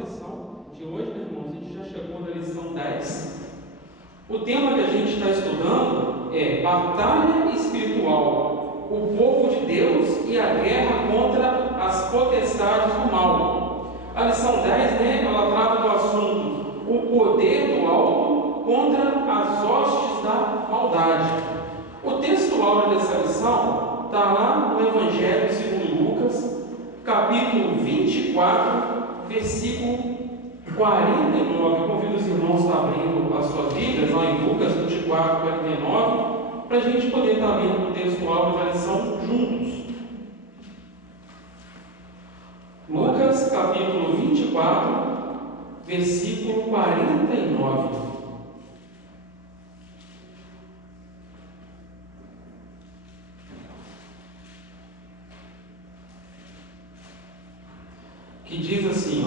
lição de hoje, meus irmãos. A gente já chegou na lição 10. O tema que a gente está estudando é Batalha Espiritual, o povo de Deus e a guerra contra as potestades do mal. A lição 10, ela trata do assunto o poder do alto contra as hostes da maldade. O texto áureo dessa lição está lá no Evangelho segundo Lucas, capítulo 24, versículo 49. Eu convido os irmãos a estar abrindo as suas Bíblias lá em Lucas 24, 49, para a gente poder estar lendo o texto áureo da lição juntos. Lucas capítulo 24, versículo 49. Que diz assim,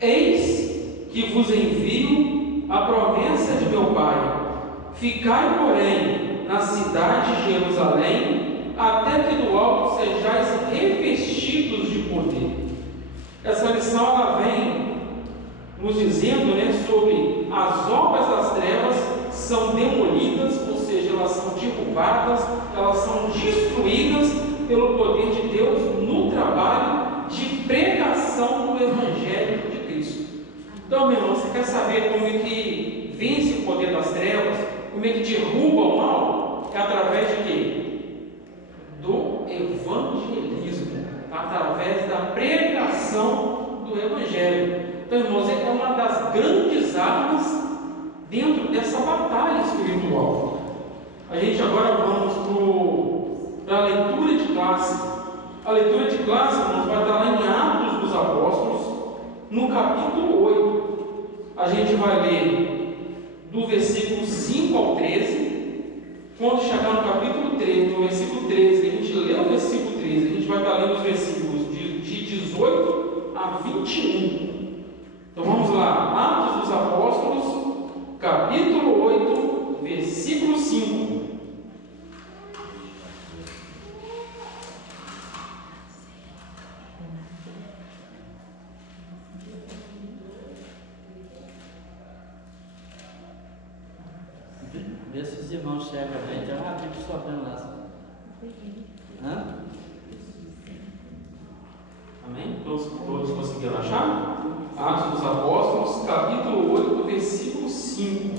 Eis que vos envio a promessa de meu Pai. Ficai, porém, na cidade de Jerusalém, até que do alto sejais revestidos de poder. Essa lição ela vem nos dizendo sobre as obras das trevas são demolidas, ou seja, elas são derrubadas, elas são destruídas pelo poder de Deus no trabalho de pregação do Evangelho de Cristo. Então, meu irmão, você quer saber como é que vence o poder das trevas? Como é que derruba o mal? É através de quê? Do evangelismo, através da pregação do Evangelho. Então, irmãos, é uma das grandes armas dentro dessa batalha espiritual. A gente agora vamos para a leitura de classe. A leitura de classe, irmãos, vai estar lá em Atos dos Apóstolos, no capítulo 8. A gente vai ler do versículo 5 ao 13. Quando chegar no capítulo 3, no versículo 13, a gente lê o versículo 13, a gente vai estar lendo os versículos de 18 a 21. Então vamos lá, Atos dos Apóstolos, capítulo 8, versículo 5. Vê se os irmãos chegam bem. Tem uma Bíblia sobrando lá. Hã? Amém? Todos conseguiram achar? Atos dos Apóstolos, capítulo 8, versículo 5.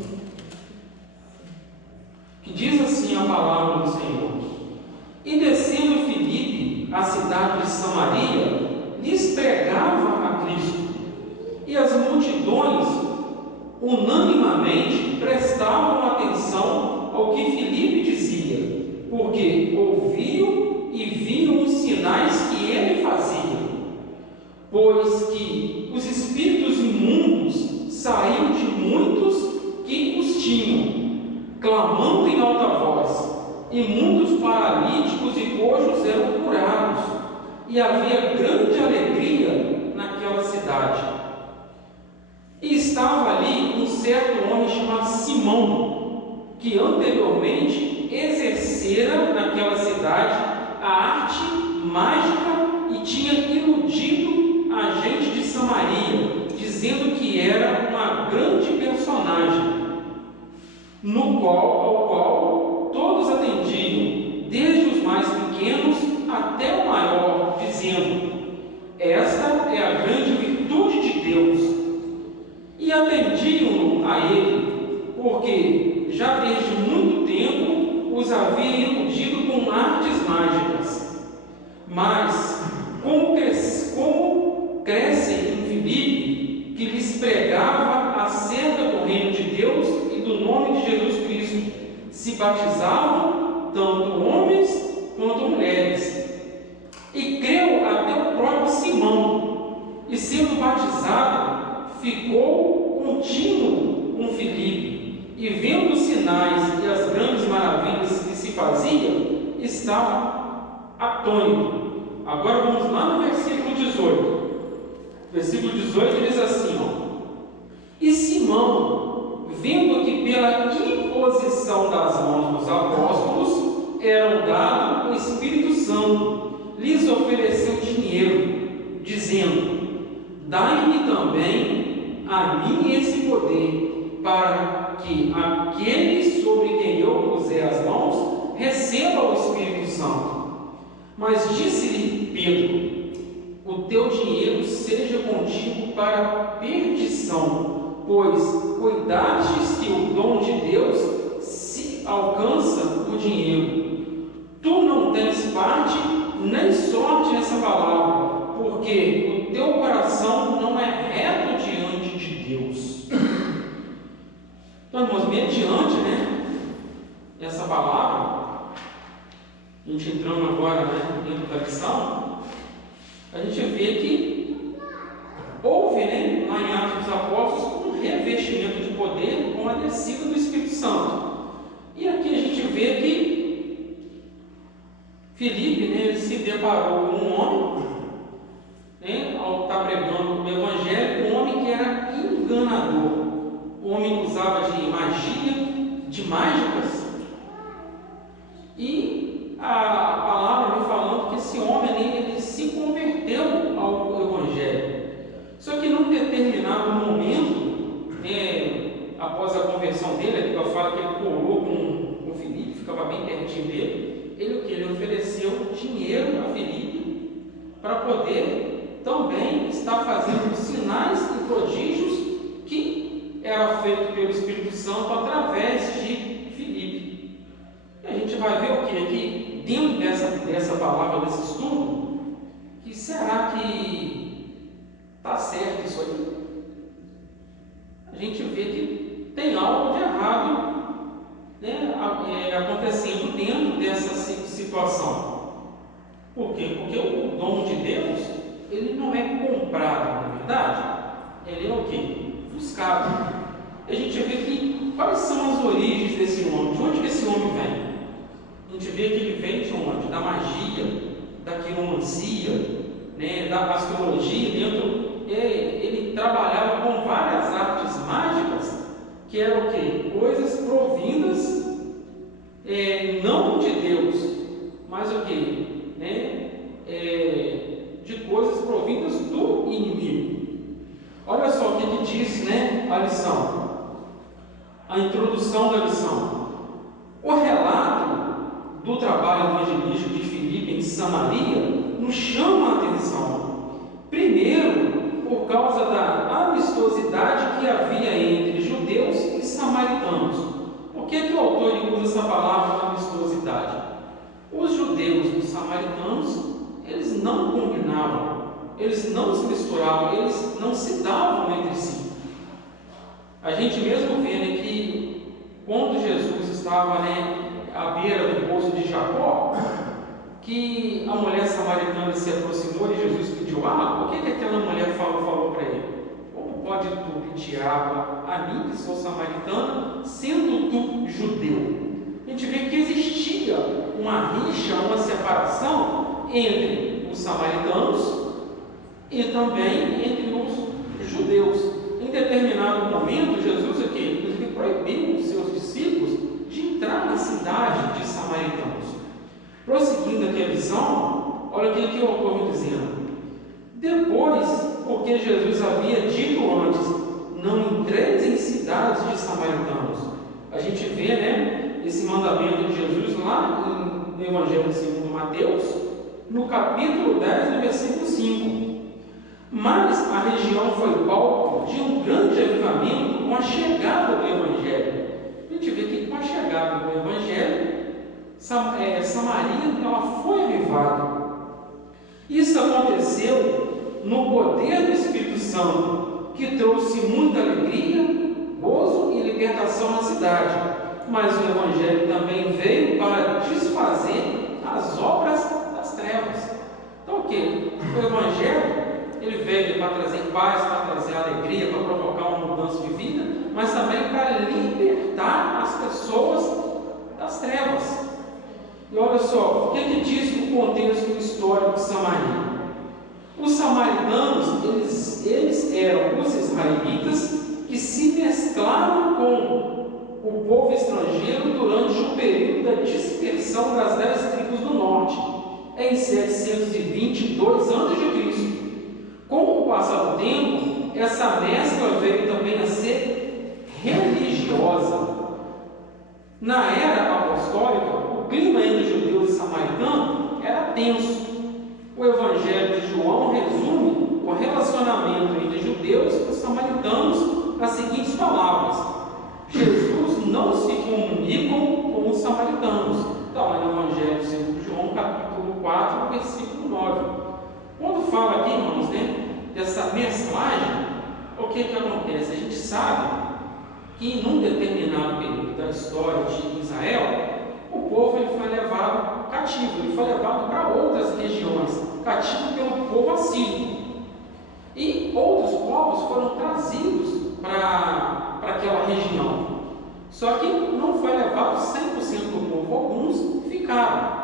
Que diz assim a palavra do Senhor: E descendo Filipe, a cidade de Samaria, lhes pregava a Cristo. E as multidões unanimemente prestavam atenção ao que Filipe dizia, porque ouviam e viam os sinais que ele fazia, pois que os espíritos imundos saíam de muitos que os tinham, clamando em alta voz, e muitos paralíticos e coxos eram curados, e havia grande alegria naquela cidade. E estava ali um certo homem chamado Simão, que anteriormente exercera naquela cidade a arte mágica e tinha iludido a gente de Samaria, dizendo que era uma grande personagem, ao qual todos atendiam, desde os mais pequenos até o maior, dizendo: Esta é a grande virtude de Deus. E atendiam-no a ele, porque já desde muito tempo os havia iludido com artes mágicas. Mas, como crescem em Filipe, que lhes pregava acerca do reino de Deus e do nome de Jesus Cristo, se batizavam tanto homens quanto mulheres. E creu até o próprio Simão, e sendo batizado, ficou contínuo com Filipe, e vendo os sinais e as grandes maravilhas que se faziam, estava atônito. Agora vamos lá no versículo 18. Versículo 18 diz assim: E Simão, vendo que pela imposição das mãos dos apóstolos eram dado o Espírito Santo, lhes ofereceu dinheiro, dizendo: dai-me também a mim esse poder, para que aquele sobre quem eu puser as mãos receba o Espírito Santo. Mas disse-lhe Pedro: o teu dinheiro seja contigo para perdição, pois cuidastes que o dom de Deus se alcança o dinheiro. Tu não tens parte nem sorte nessa palavra, porque o teu coração não é reto diante de Deus. Então, irmãos, mediante, essa palavra, a gente entrando agora, dentro da lição, a gente vê que houve, lá em Atos dos Apóstolos, um revestimento de poder com a descida do Espírito Santo. E aqui a gente vê que Filipe, ele se deparou com um homem, ao estar pregando o Evangelho, um homem que era enganador, um homem que usava de magia, de mágicas, e a palavra vem falando que esse homem ele se converteu ao Evangelho. Só que num determinado momento, após a conversão dele, a Bíblia fala que ele colou com o Filipe, ficava bem pertinho dele, ele ofereceu dinheiro a Filipe para poder também estar fazendo sinais e prodígios que era feito pelo Espírito Santo através de Filipe. E a gente vai ver o que aqui dentro dessa palavra, desse estudo, que será que está certo isso aí? A gente vê que tem algo de errado acontecendo dentro dessa situação. Por quê? Porque o dom de Deus, ele não é comprado, na verdade, ele é o quê? Buscado. A gente vê que quais são as origens desse homem, de onde que esse homem vem? A gente vê que ele vem de onde? Da magia, da quiromancia, da astrologia. Ele trabalhava com várias artes mágicas, que eram o quê? Coisas provindas não de Deus, mas o quê? De coisas provindas do inimigo. Olha só o que diz, a lição, a introdução da lição. O relato do trabalho evangelístico de Filipe em Samaria nos chama a atenção. Primeiro, por causa da amistosidade que havia entre judeus e samaritanos. Por que o autor usa essa palavra amistosidade? Os judeus e os samaritanos, eles não combinavam, eles não se misturavam, eles não se davam entre si. A gente mesmo vê que quando Jesus estava à beira do poço de Jacó, que a mulher samaritana se aproximou e Jesus pediu água. O que aquela mulher falou para ele? Como pode tu pedir água a mim, que sou samaritana, sendo tu judeu? A gente vê que existia uma rixa, uma separação entre os samaritanos e também entre os judeus. Em determinado momento, Jesus aqui, inclusive, proibiu os seus discípulos de entrar na cidade de samaritanos. Prosseguindo aqui a lição, olha o que o autor vem dizendo. Depois, porque Jesus havia dito antes, não entreis em cidades de samaritanos. A gente vê, esse mandamento de Jesus lá no Evangelho segundo Mateus, no capítulo 10, no versículo 5. Mas a região foi palco de um grande avivamento com a chegada do Evangelho. A gente vê que com a chegada do Evangelho, Samaria ela foi avivada. Isso aconteceu no poder do Espírito Santo, que trouxe muita alegria, gozo e libertação na cidade. Mas o Evangelho também veio para desfazer as obras das trevas. Então o que? O Evangelho ele veio para trazer paz, para trazer alegria, para provocar uma mudança de vida, mas também para libertar as pessoas das trevas. E olha só, o que diz o contexto histórico de Samaria? Os samaritanos, eles eram os israelitas que se mesclaram com o povo estrangeiro durante o período da dispersão das 10 tribos do norte, em 722 a.C. Com o passar do tempo, essa mescla veio também a ser religiosa. Na era apostólica, o clima entre judeus e samaritanos era tenso. O Evangelho de João resume o relacionamento entre judeus e samaritanos nas seguintes palavras: Jesus não se comunicam com os samaritanos. Está lá no Evangelho segundo João, capítulo 4, versículo 9. Quando fala aqui, irmãos, dessa mesclagem, o que acontece? A gente sabe que num determinado período da história de Israel, o povo ele foi levado cativo, ele foi levado para outras regiões, cativo pelo povo assírio. E outros povos foram trazidos para aquela região. Só que não foi levado 100% do povo, alguns ficaram.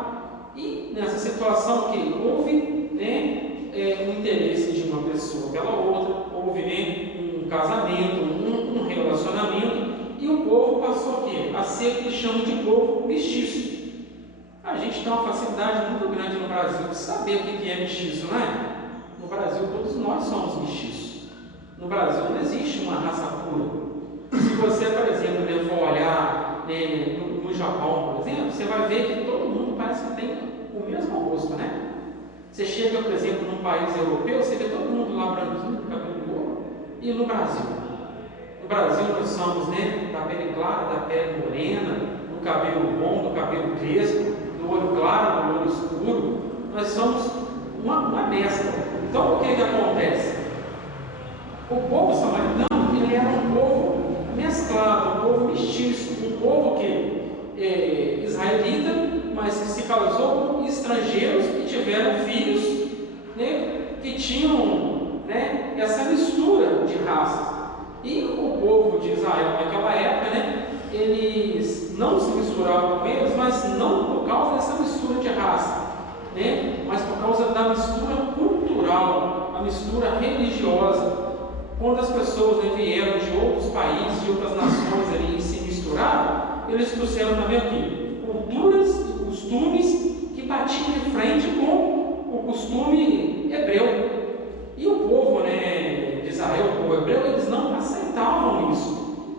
E nessa situação que houve o interesse de uma pessoa pela outra, houve um casamento, um relacionamento, e o povo passou a ser o que chama de povo mestiço. A gente tem uma facilidade muito grande no Brasil de saber o que é mestiço, não é? No Brasil todos nós somos mestiços. No Brasil não existe uma raça pura. Se você, por exemplo, for olhar no Japão, por exemplo, você vai ver que todo mundo parece que tem o mesmo rosto, né? Você chega, por exemplo, num país europeu, você vê todo mundo lá branquinho, cabelo louro. E no Brasil? No Brasil nós somos, da pele clara, da pele morena, do cabelo bom, do cabelo crespo, do olho claro, do olho escuro. Nós somos uma mescla. Então o que acontece? O povo samaritano, ele era um povo mesclado, um povo mestiço, um povo israelita, mas que se casou com estrangeiros que tiveram filhos, que tinham essa mistura de raças. E o povo de Israel naquela época, eles não se misturavam com eles, mas não por causa dessa mistura de raça, mas por causa da mistura cultural, a mistura religiosa. Quando as pessoas vieram de outros países, de outras nações ali e se misturaram, eles trouxeram também aqui culturas e costumes que batiam de frente com o costume hebreu. E o povo de Israel, o povo hebreu, eles não aceitavam isso.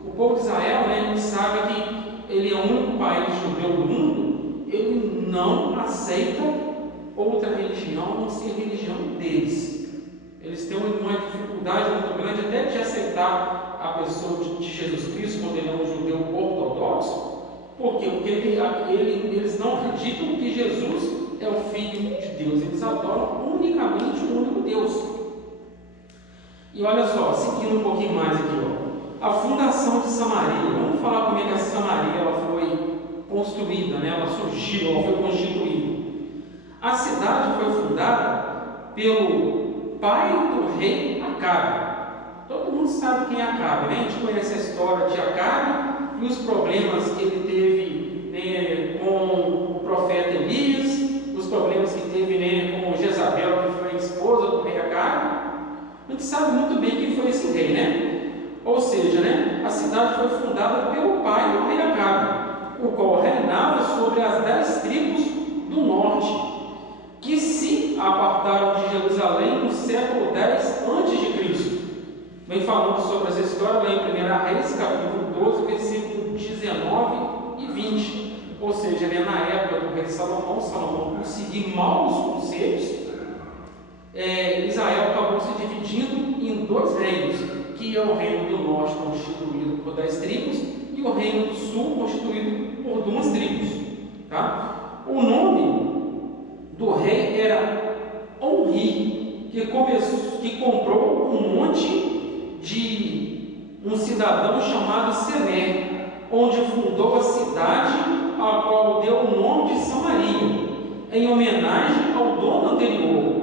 O povo de Israel, a gente sabe que ele é o único país judeu do mundo, ele não aceita outra religião, a não ser a religião deles. Eles têm uma dificuldade muito grande até de aceitar a pessoa de Jesus Cristo quando ele é um judeu ortodoxo. Por quê? Porque eles não acreditam que Jesus é o Filho de Deus. Eles adoram unicamente o único Deus. E olha só, seguindo um pouquinho mais aqui, a fundação de Samaria. Vamos falar como é que a Samaria ela foi construída, ela surgiu, ela foi constituída. A cidade foi fundada pelo pai do rei Acabe. Todo mundo sabe quem é Acabe, A gente conhece a história de Acabe e os problemas que ele teve com o profeta Elias, os problemas que teve com Jezabel, que foi a esposa do rei Acabe. A gente sabe muito bem quem foi esse rei, Ou seja, a cidade foi fundada pelo pai do rei Acabe, o qual reinava sobre as 10 tribos do norte, que se apartaram de Jerusalém no século 10 a.C. Vem falando sobre essa história lá em 1 Reis, capítulo 12, versículo 19 e 20. Ou seja, na época do rei Salomão conseguiu maus conselhos. Israel acabou se dividindo em 2 reinos, que é o reino do norte, constituído por 10 tribos, e o reino do sul, constituído por 2 tribos. Tá? O nome do rei era Onri, que comprou um monte de um cidadão chamado Semé, onde fundou a cidade, a qual deu o nome de Samaria, em homenagem ao dono anterior,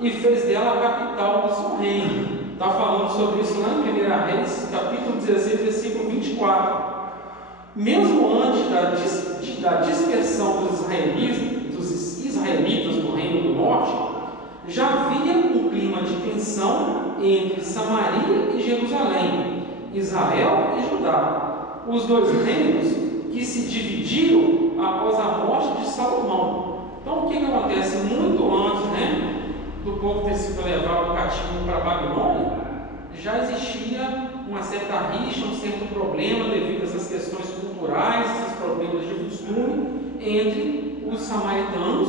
e fez dela a capital do seu reino. Está falando sobre isso lá em 1 Reis, capítulo 16, versículo 24. Mesmo antes da dispersão dos israelitas do reino do norte, já havia um clima de tensão entre Samaria e Jerusalém, Israel e Judá, os 2 reinos que se dividiram após a morte de Salomão. Então o que acontece? Muito antes do povo ter sido levado cativo para a Babilônia, já certa rixa, um certo problema devido a essas questões culturais, esses problemas de costume entre os samaritanos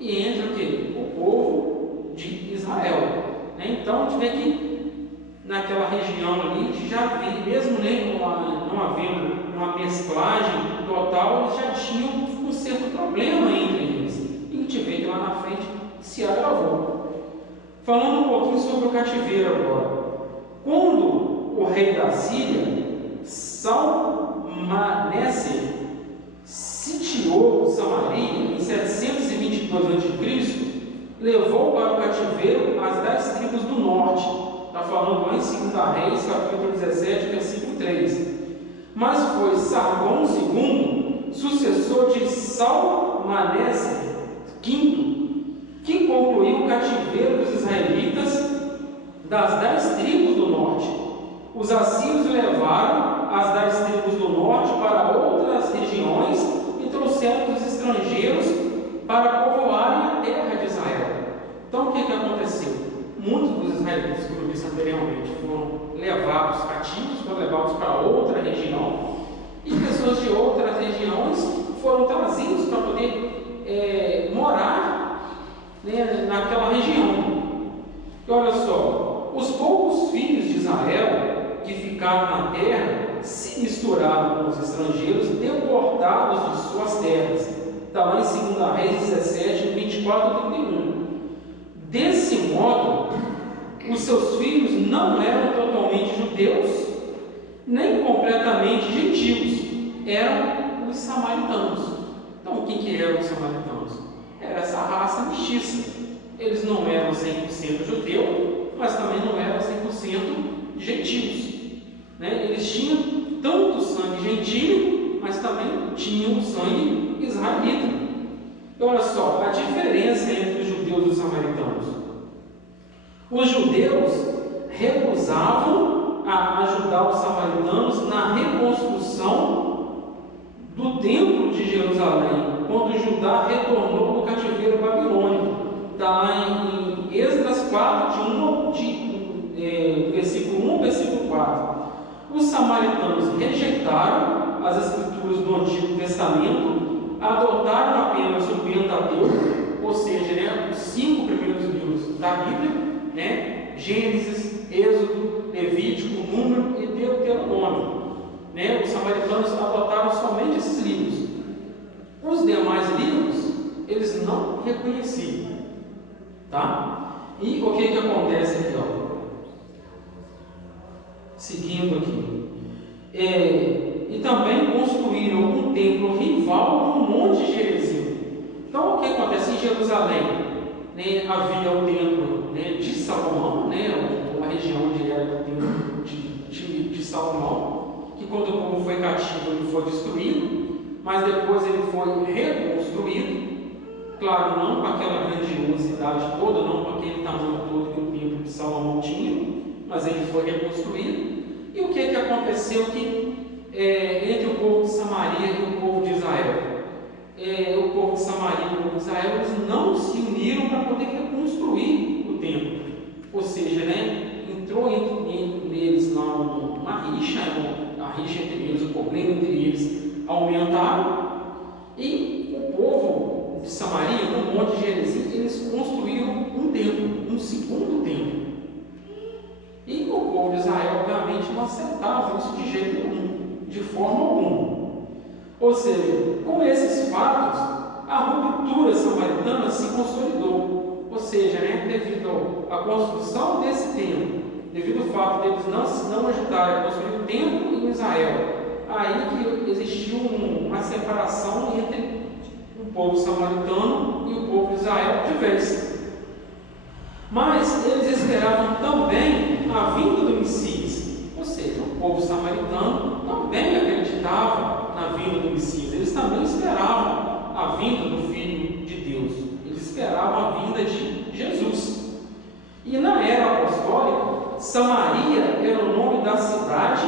e entre o quê? O povo de Israel. Então a gente vê que naquela região ali, já havia, mesmo não havendo uma mesclagem total, eles já tinham um certo problema entre eles. E a gente vê que lá na frente se agravou. Falando um pouquinho sobre o cativeiro agora. Quando o rei da Síria, Salmaneser, sitiou Samaria em 722 a.C., levou para o cativeiro as 10 tribos do norte. Está falando lá em 2 Reis, capítulo 17, versículo 3. Mas foi Sargão II, sucessor de Salmaneser V, que concluiu o cativeiro dos israelitas das 10 tribos do norte. Os assírios levaram as 10 tribos do norte para outras regiões e trouxeram os estrangeiros para povoarem a terra de Israel. Então o que aconteceu? Muitos dos israelitas, como eu disse anteriormente, foram levados cativos, foram levados para outra região, e pessoas de outras regiões foram trazidos para poder morar, né, naquela região. E olha só, os poucos filhos de Israel que ficaram na terra se misturaram com os estrangeiros deportados de suas terras. Está lá em 2 Reis 17, 24 a 31. Desse modo, os seus filhos não eram totalmente judeus, nem completamente gentios, eram os samaritanos. Então, o que eram os samaritanos? Era essa raça mestiça. Eles não eram 100% judeu, mas também não eram 100% gentios. Eles tinham tanto sangue gentil, mas também tinham sangue israelita. E olha só, a diferença entre os judeus e os samaritanos. Os judeus recusavam a ajudar os samaritanos na reconstrução do templo de Jerusalém, quando Judá retornou do cativeiro babilônico. Está lá em Esdras 4, versículo 1, versículo 4. Os samaritanos rejeitaram as escrituras do Antigo Testamento, adotaram apenas o Pentateuco, ou seja, os 5 primeiros livros da Bíblia, Gênesis, Êxodo, Levítico, Número e Deuteronômio. Os samaritanos adotaram somente esses livros. Os demais livros, eles não reconheciam. Tá? E o que acontece aqui? Seguindo aqui. E também construíram um templo rival no Monte Gerizim. Então, o que acontece em Jerusalém? Havia o templo de Salomão, uma região onde era o templo de Salomão, que quando o povo foi cativo ele foi destruído, mas depois ele foi reconstruído. Claro, não com aquela grandiosidade toda, não com aquele tamanho todo que o templo de Salomão tinha, mas ele foi reconstruído. E o que aconteceu entre o povo de Samaria e o povo de Israel? O povo de Samaria e o povo de Israel, eles não se uniram para poder reconstruir o templo. Ou seja, entrou entre eles uma rixa, a rixa entre eles, o problema entre eles aumentaram, e o povo de Samaria, no Monte Gerizim, eles construíram um templo, um segundo templo. E o povo de Israel, obviamente, não aceitava isso de jeito nenhum, de forma alguma. Ou seja, com esses fatos, a ruptura samaritana se consolidou. Ou seja, devido à construção desse templo, devido ao fato deles não ajudarem a construir o templo em Israel, aí que existiu uma separação entre o povo samaritano e o povo de Israel de vez. Mas eles esperavam também a vinda do Messias. Ou seja, o povo samaritano também acreditava na vinda do Messias. Eles também esperavam a vinda do Filho de Deus. Eles esperavam a vinda de Jesus. E na era apostólica, Samaria era o nome da cidade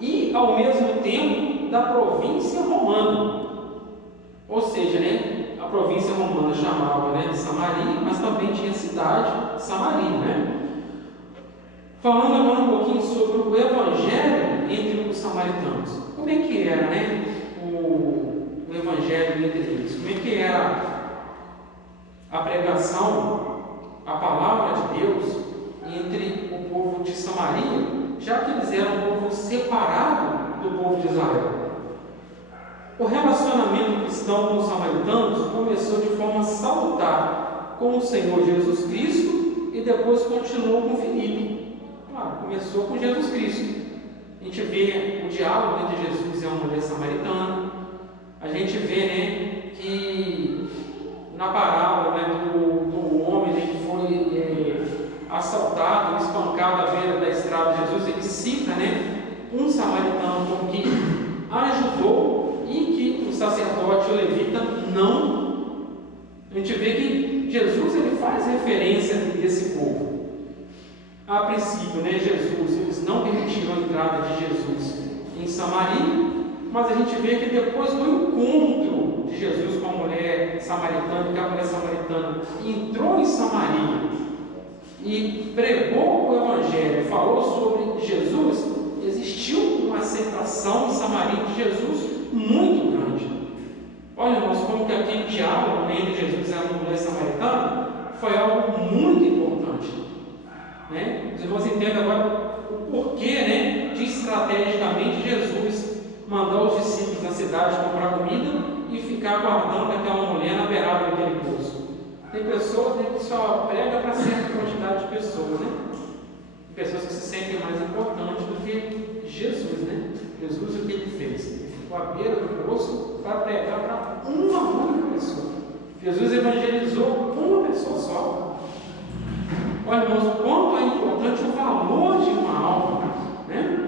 e, ao mesmo tempo, da província romana. Ou seja, a província romana chamava de Samaria, mas também tinha a cidade Samaria. Falando agora um pouquinho sobre o evangelho entre os samaritanos. Como é que era, né, o evangelho entre eles? Como é que era a pregação, a palavra de Deus entre o povo de Samaria, já que eles eram um povo separado do povo de Israel? O relacionamento cristão com os samaritanos começou de forma salutar com o Senhor Jesus Cristo e depois continuou com Filipe. Claro, começou com Jesus Cristo. A gente vê o diálogo entre Jesus e a mulher samaritana. A gente vê, né, que na parábola, né, do homem, né, que foi assaltado, espancado à beira da estrada de Jesus, ele cita, né, um samaritano como que ajudou e que o sacerdote e o levita não. A gente vê que Jesus ele faz referência desse povo. A princípio, né, eles não permitiram a entrada de Jesus em Samaria, mas a gente vê que depois do encontro de Jesus com a mulher samaritana, que a mulher samaritana entrou em Samaria e pregou o Evangelho, falou sobre Jesus, existiu uma aceitação em Samaria de Jesus muito grande. Olha, irmãos, como que aquele diálogo entre Jesus e a mulher samaritana foi algo muito importante. Né? Os irmãos entendem agora o porquê, né, de estrategicamente Jesus mandar os discípulos na cidade comprar comida e ficar aguardando aquela mulher na beirada daquele poço. Tem pessoas, né, que só prega para certa quantidade de pessoas, né? Tem pessoas que se sentem mais importantes do que Jesus, né? Jesus, o que ele fez? Ele ficou à beira do poço para pregar para uma única pessoa. Jesus evangelizou uma pessoa só. Olha, irmãos, o quanto é importante o valor de uma alma, né?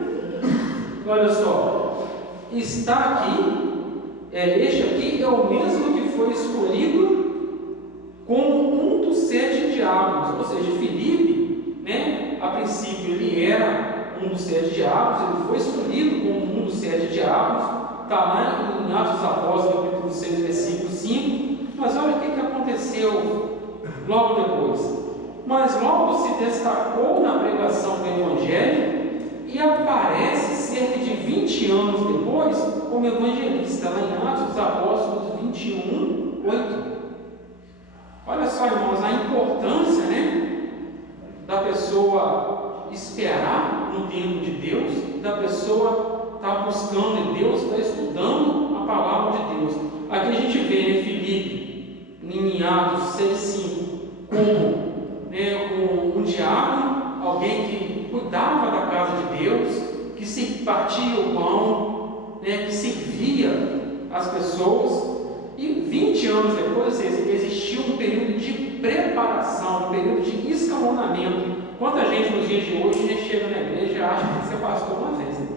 Olha só, está aqui, este aqui é o mesmo que foi escolhido como um dos 7 diabos, ou seja, Filipe, né? A princípio ele era um dos 7 diabos, ele foi escolhido como um dos 7 diabos, está lá em Atos dos Apóstolos, capítulo 6, versículo 5, mas olha o que aconteceu logo depois. Mas logo se destacou na pregação do Evangelho e aparece cerca de 20 anos depois como evangelista, lá em Atos dos Apóstolos 21, 8. Olha só, irmãos, a importância, né, da pessoa esperar no tempo de Deus, da pessoa estar buscando em Deus, estar estudando a palavra de Deus. Aqui a gente vê, né, Filipe, em Atos 6,5, como um diácono, alguém que cuidava da casa de Deus, que se partia o pão, né, que servia as pessoas, e 20 anos depois existiu um período de preparação, um período de escalonamento. Quanta gente nos dias de hoje, né, chega na igreja e acha que tem que ser pastor uma vez, né?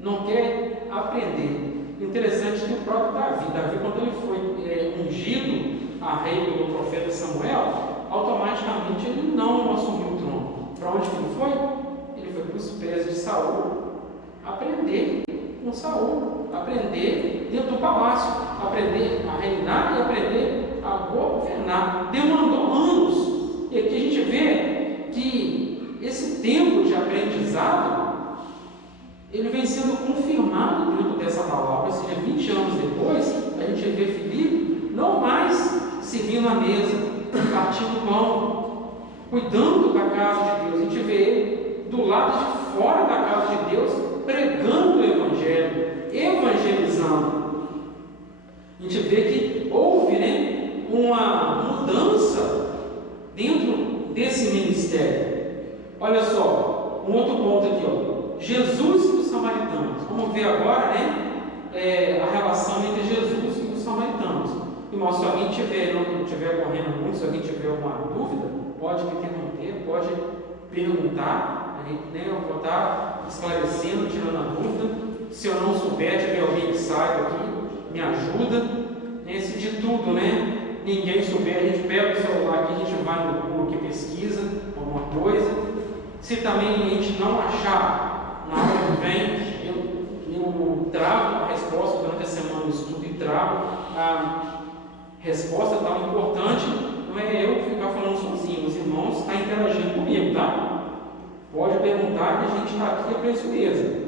Não quer aprender. Interessante que o próprio Davi, quando ele foi ungido a rei pelo profeta Samuel, automaticamente ele não assumiu o trono. Para onde que ele foi? Ele foi para os pés de Saul, aprender com Saul, aprender dentro do palácio, aprender a reinar e aprender a governar. Demandou anos. E aqui a gente vê que esse tempo de aprendizado ele vem sendo confirmado dentro dessa palavra. Ou seja, 20 anos depois, a gente vê Filipe não mais servindo à mesa, partindo pão, cuidando da casa de Deus. A gente vê ele do lado de fora da casa de Deus, pregando o Evangelho, evangelizando. A gente vê que houve, né, uma mudança dentro desse ministério. Olha só, um outro ponto aqui, ó. Jesus e os samaritanos. Vamos ver agora, né, a relação entre Jesus e os samaritanos. Irmão, se alguém não estiver correndo muito, se alguém tiver alguma dúvida, pode me interromper, pode perguntar, né, eu vou estar esclarecendo, tirando a dúvida. Se eu não souber, tiver alguém que saiba aqui, me ajuda. Né, se de tudo, né, ninguém souber, a gente pega o celular aqui, a gente vai no Google que pesquisa alguma coisa. Se também a gente não achar na hora que vem, eu trago a resposta durante a semana do estudo e trago a resposta tão importante. Não é eu ficar falando sozinho, os irmãos estão interagindo comigo, tá? Pode perguntar, que a gente está aqui para isso mesmo.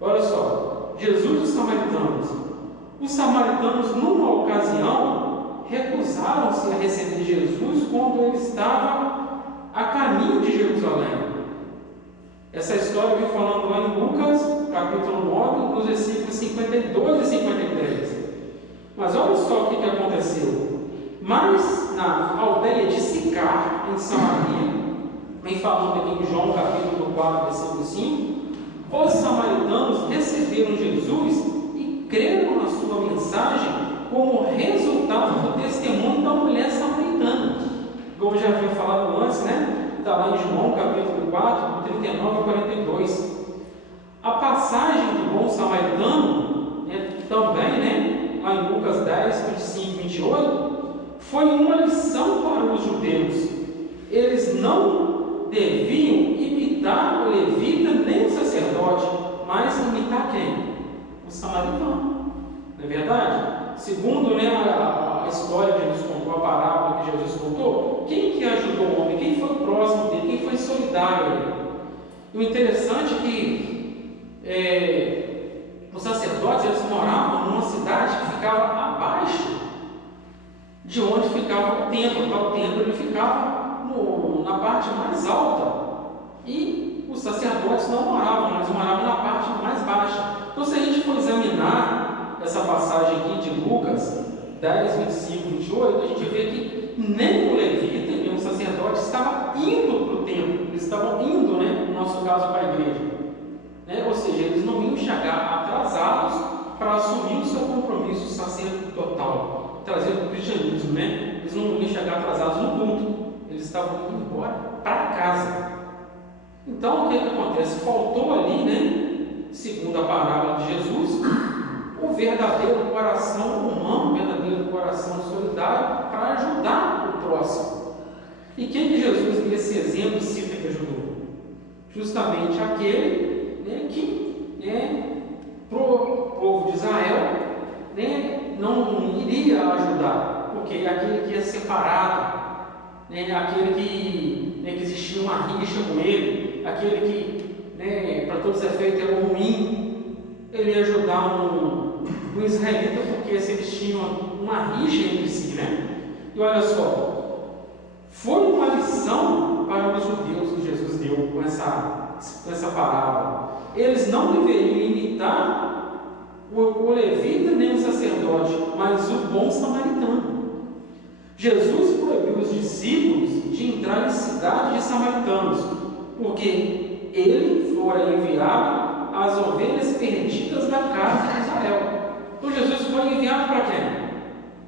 Olha só, Jesus e os samaritanos. Os samaritanos, numa ocasião, recusaram-se a receber Jesus quando ele estava a caminho de Jerusalém. Essa história vem falando lá em Lucas, capítulo 9, nos versículos 52 e 53. Mas olha só o que aconteceu. Mas na aldeia de Sicar, em Samaria, vem falando aqui em João, capítulo 4, versículo 5, os samaritanos receberam Jesus e creram na sua mensagem como resultado do testemunho da mulher samaritana. Como já havia falado antes, né? Está lá em João, capítulo 4, 39 a 42. A passagem do bom samaritano, também, né? Lá em Lucas 10, 25 e 28, foi uma lição para os judeus. Eles não deviam imitar o levita nem o sacerdote, mas imitar quem? O samaritano. Não é verdade? Segundo, né, a história que Jesus contou, a parábola que Jesus contou, quem que ajudou o homem? Quem foi o próximo dele? Quem foi solidário a ele? E o interessante é que os sacerdotes, eles moravam numa cidade que ficava abaixo de onde ficava o templo. Então, o templo ele ficava na parte mais alta, e os sacerdotes não moravam, eles moravam na parte mais baixa. Então, se a gente for examinar essa passagem aqui de Lucas 10, 25 e 28, a gente vê que nem o levita, nem o sacerdote estava indo para o templo, eles estavam indo, né, no nosso caso, para a igreja, né? Ou seja, eles não iam chegar atrasados para assumir o seu compromisso sacerdotal, trazer o cristianismo, né? Eles não iam chegar atrasados no culto, eles estavam indo embora para casa. Então, o que acontece? Faltou ali, né, segundo a parábola de Jesus, o verdadeiro coração humano, o verdadeiro coração solidário para ajudar o próximo. E quem que Jesus, nesse exemplo, cita que ajudou? Justamente aquele, né, que, para o povo de Israel, né, não iria ajudar, porque aquele que é separado, né, aquele que existia uma rixa com ele, aquele que, né, para todos os efeitos era ruim, ele ia ajudar um israelita, porque se eles tinham uma rixa entre si, né? E olha só, foi uma lição para os judeus que Jesus deu com essa parábola. Eles não deveriam imitar o levita nem o sacerdote, mas o bom samaritano. Jesus proibiu os discípulos de entrar em cidade de samaritanos, porque ele fora enviado às ovelhas perdidas da casa de Israel. Então Jesus foi enviado para quem?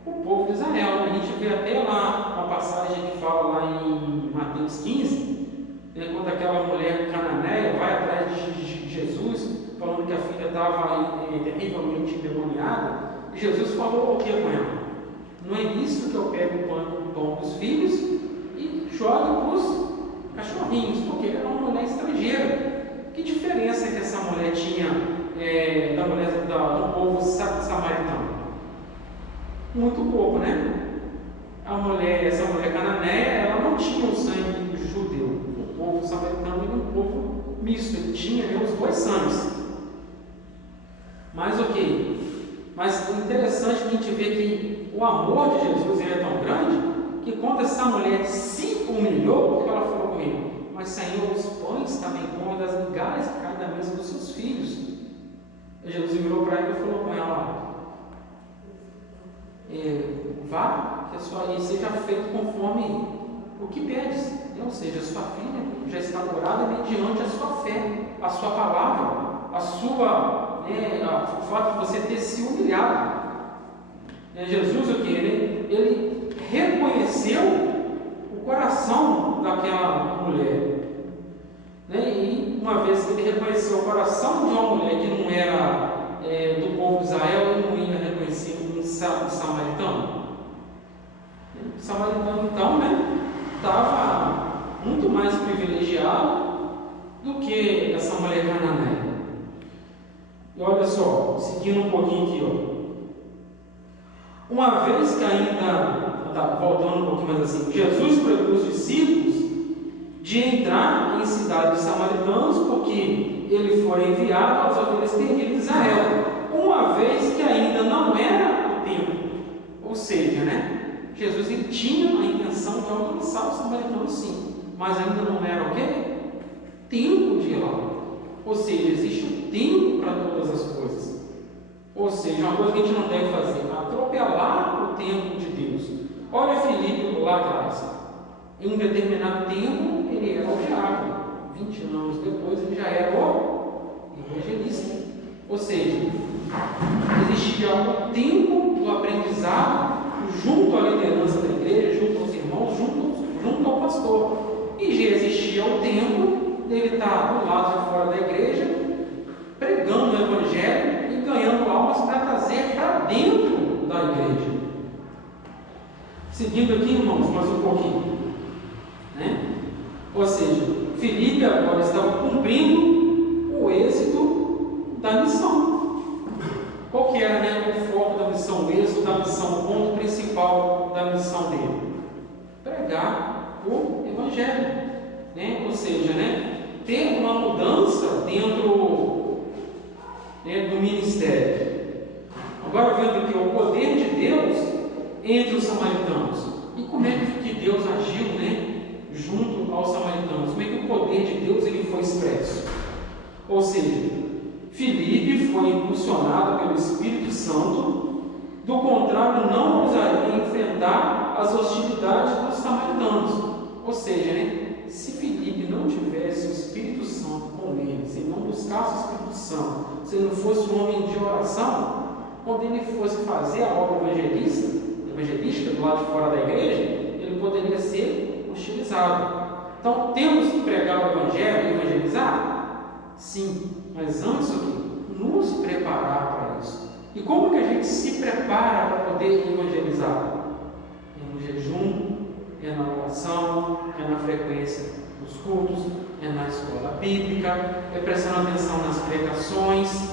O povo de Israel. A gente vê até lá uma passagem que fala lá em Mateus 15, quando aquela mulher cananeia vai atrás de Jesus, falando que a filha estava terrivelmente endemoniada, e Jesus falou o que com ela? Não é isso que eu pego o pão dos filhos e jogo para os cachorrinhos, porque era uma mulher estrangeira. Que diferença que essa mulher tinha da mulher do povo samaritano? Muito pouco, né? Essa mulher cananeia, ela não tinha o sangue judeu. O povo samaritano era um povo misto, ele tinha os dois sangues. Mas o que? Mas o interessante é que a gente vê que o amor de Jesus é tão grande que quando essa mulher se humilhou, o que ela falou com ele? Mas Senhor, os pães também comem das migalhas que caem da mesa dos seus filhos. E Jesus virou para ela e falou com ela: vá, que a sua lei seja feita conforme o que pedes. Ou seja, a sua filha já está curada mediante a sua fé, a sua palavra, o fato de você ter se humilhado. Jesus, o que? Ele reconheceu o coração daquela mulher. E uma vez que ele reconheceu o coração de uma mulher que não era do povo de Israel, ele não ia reconhecer um samaritano. O samaritano, então, estava muito mais privilegiado do que essa mulher cananeia. E olha só, seguindo um pouquinho aqui, uma vez que ainda, voltando um pouquinho mais assim, Jesus proibiu os discípulos de entrar em cidades samaritanos, porque ele foi enviado às ovelhas perdidas de Israel, uma vez que ainda não era o tempo. Ou seja, Jesus ele tinha a intenção de alcançar os samaritanos, sim, mas ainda não era o quê? Tempo de ir lá. Ou seja, existe um tempo para todas as coisas. Ou seja, uma coisa que a gente não deve fazer, atropelar o tempo de Deus. Olha Filipe lá atrás. Em um determinado tempo, ele era o diácono. 20 anos depois, ele já era o evangelista. Ou seja, existia um tempo do aprendizado junto à liderança da igreja, junto aos irmãos, junto ao pastor. E já existia o tempo dele estar do lado de fora da igreja, pregando o evangelho e ganhando almas para trazer para dentro da igreja. Seguindo aqui, irmãos, mais um pouquinho. Ou seja, Filipe agora estava cumprindo o êxito da missão. Qual que era o foco da missão, o êxito da missão, o ponto principal da missão dele? Pregar o evangelho. Ou seja, ter uma mudança dentro do ministério. Agora vendo aqui o poder de Deus entre os samaritanos. E como é que Deus agiu junto aos samaritanos? Como é que o poder de Deus ele foi expresso? Ou seja, Filipe foi impulsionado pelo Espírito Santo, do contrário não ousaria enfrentar as hostilidades dos samaritanos. Ou seja, se Filipe não tivesse o Espírito Santo com ele, se ele não buscasse o Espírito Santo, se ele não fosse um homem de oração, quando ele fosse fazer a obra evangelística do lado de fora da igreja, ele poderia ser hostilizado. Então, temos que pregar o evangelho e evangelizar? Sim, mas antes nos preparar para isso. E como que a gente se prepara para poder evangelizar? É no jejum, é na oração, é na frequência dos cultos, é na escola bíblica, é prestando atenção nas pregações,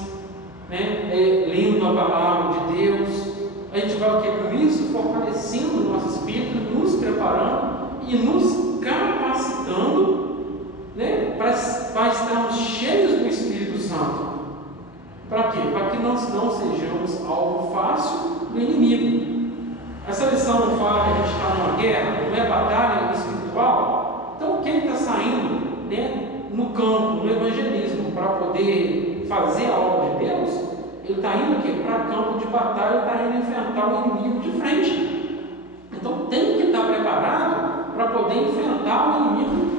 é lendo a palavra de Deus. A gente vai com isso fortalecendo o nosso espírito, nos preparando e nos capacitando para estarmos cheios do Espírito Santo. Para quê? Para que nós não sejamos alvo fácil do inimigo. Essa lição não fala que a gente está numa guerra, não é batalha espiritual? Então quem está saindo no campo, no evangelismo, para poder fazer a obra de Deus, ele está indo aqui para campo de batalha, está indo enfrentar o inimigo de frente. Então tem que estar preparado para poder enfrentar o inimigo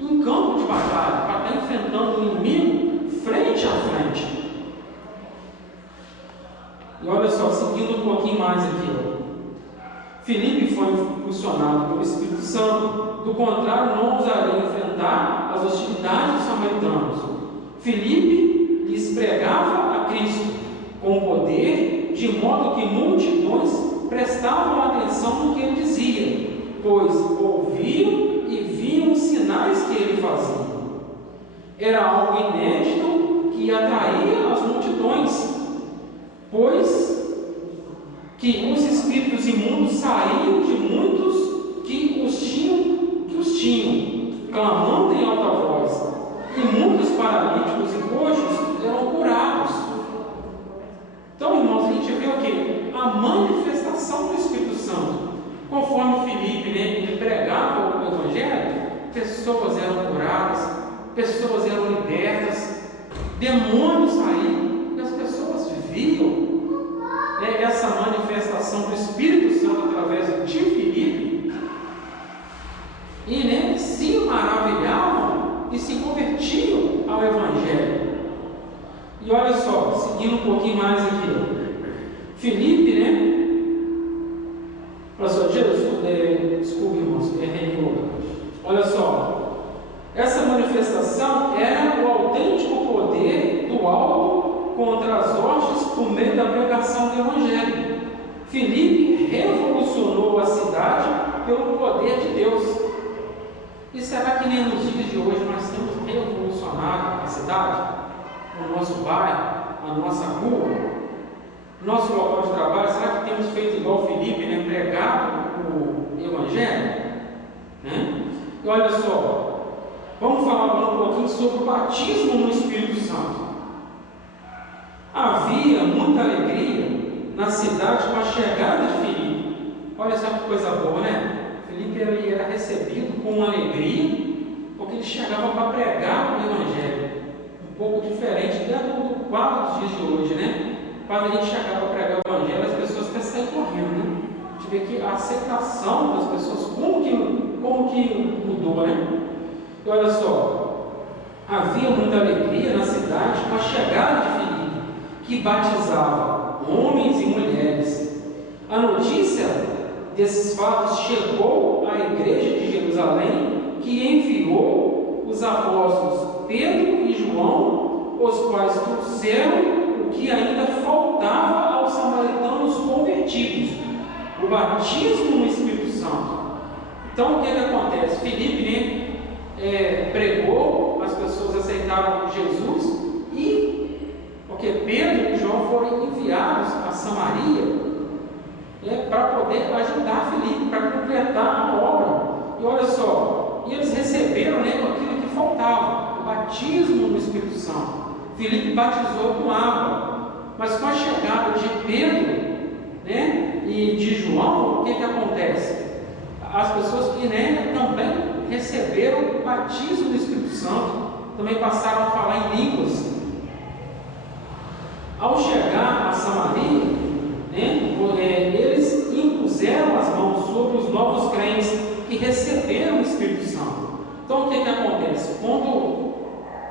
em campo de batalha, para estar enfrentando o inimigo frente a frente. E olha só, seguindo um pouquinho mais aqui, Filipe foi impulsionado pelo Espírito Santo, do contrário não ousaria enfrentar as hostilidades dos samaritanos. Filipe lhes pregava a Cristo com poder, de modo que multidões prestavam atenção no que ele dizia, pois ouviam e viam os sinais que ele fazia. Era algo inédito que atraía as multidões, pois que os espíritos imundos saíam de muitos que os tinham, clamando em alta voz, e muitos paralíticos e coxos eram curados. Então, irmãos, a gente vê o quê? A manifestação do Espírito Santo. Conforme Filipe, ele pregava o Evangelho, pessoas eram curadas, pessoas eram libertas, demônios saíam, e as pessoas viam essa manifestação do Espírito Santo através de Filipe, e se maravilhavam e se convertiam ao Evangelho. E olha só, seguindo um pouquinho mais aqui, Filipe, olha só, desculpe, irmãos, errei de novo. Olha só, essa manifestação era o autêntico poder do alto contra as hostes por meio da pregação do Evangelho. Filipe revolucionou a cidade pelo poder de Deus. E será que nem nos dias de hoje nós temos revolucionado a cidade, o nosso bairro, a nossa rua, nosso local de trabalho? Será que temos feito igual Filipe, pregado o Evangelho? E olha só, Vamos falar agora um pouquinho sobre o batismo no Espírito Santo. Havia muita alegria na cidade com a chegada de Filipe. Olha só que coisa boa, né? Filipe ele era recebido com alegria, porque ele chegava para pregar o Evangelho. Um pouco diferente do quadro dos dias de hoje, né? Quando a gente chegava para pregar o Evangelho, as pessoas até saíam correndo, né? A gente vê que a aceitação das pessoas, como que mudou, né? E olha só, havia muita alegria na cidade com a chegada de Filipe, que batizava homens e mulheres. A notícia desses fatos chegou à igreja de Jerusalém, que enviou os apóstolos Pedro e João, os quais trouxeram o que ainda faltava aos samaritanos convertidos, o batismo no Espírito Santo. Então o que acontece? Filipe, pregou, as pessoas aceitaram Jesus, e porque Pedro e João foram enviados a Samaria para poder ajudar Filipe, para completar a obra. E olha só, eles receberam aquilo que faltava, o batismo no Espírito Santo. Filipe batizou com água, mas com a chegada de Pedro e de João, o que acontece? As pessoas que também receberam o batismo do Espírito Santo, também passaram a falar em línguas. Ao chegar a Samaria, eles impuseram as mãos sobre os novos crentes que receberam o Espírito Santo. Então o que acontece? Quando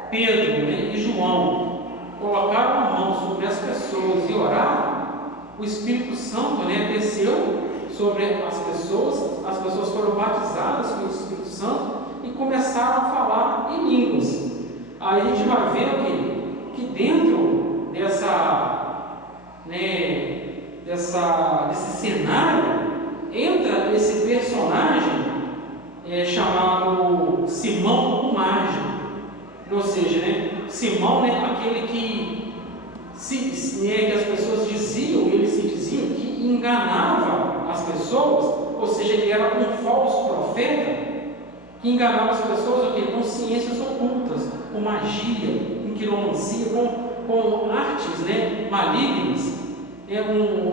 Pedro e João colocaram a mão sobre as pessoas e oraram, o Espírito Santo desceu sobre as pessoas foram batizadas com o Espírito Santo e começaram a falar em línguas. Aí a gente vai ver que dentro desse cenário entra esse personagem chamado Simão o Mágico. Ou seja, Simão aquele que as pessoas diziam, ele se dizia que enganava as pessoas, ou seja, ele era um falso profeta que enganava as pessoas com ciências ocultas, com magia, com quiromancia, com artes malignas.